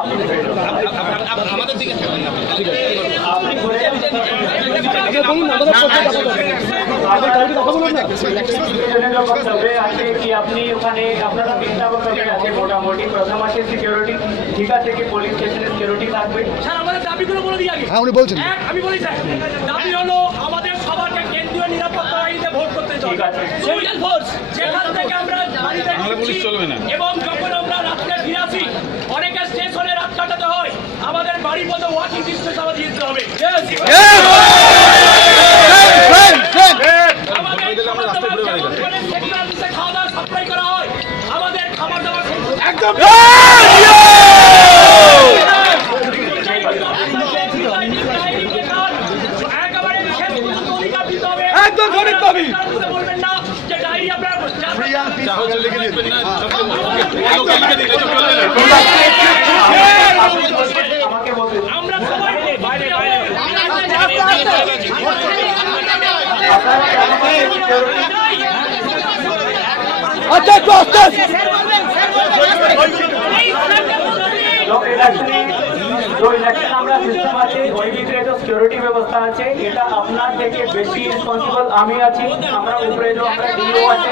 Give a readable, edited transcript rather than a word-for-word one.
আমাদের দিকে আপনি ওখানে আপনারা চিন্তা করতে আছে মোটামুটি প্রথম আছে সিকিউরিটি ঠিক আছে কি পুলিশ স্টেশনের সিকিউরিটি থাকবে। স্যার আমাদের দাবিগুলো বলে দিই আগে। হ্যাঁ উনি বলছেন। আমি বলি স্যার দাবি হলো আমাদের সবাইকে কেন্দ্রীয় নিরাপত্তা বাহিনীতে ভোট করতে চাই। ঠিক আছে সিভিল ফোর্স যেখান থেকে আমরা বাড়িতে পুলিশ চলবে না এবং যখন আমরা রাত্রে ফিরে আসি অনেকে স্টেশনে রাত কাটাতে হয় আমাদের বাড়ির মতো ওয়াকিং ডিস্টেন্স আমাদের দিতে হবে। খাওয়া দাওয়া সাপ্লাই করা হয় আমাদের খাবার দাবার একদম একদম সঠিক দাবি। বলবেন না যে ডায়েরি আপনারা আমাকে বলবেন আমরা সবাই বাইরে বাইরে আচ্ছা একটু আস্তে ইলেকশন আমরা সিস্টেম আছে ওই ভিতরে তো সিকিউরিটি ব্যবস্থা আছে এটা আপনার থেকে বেশি রেসপন্সিবল আমি আছি আমরা উপরে যে আমরা ডিও আছে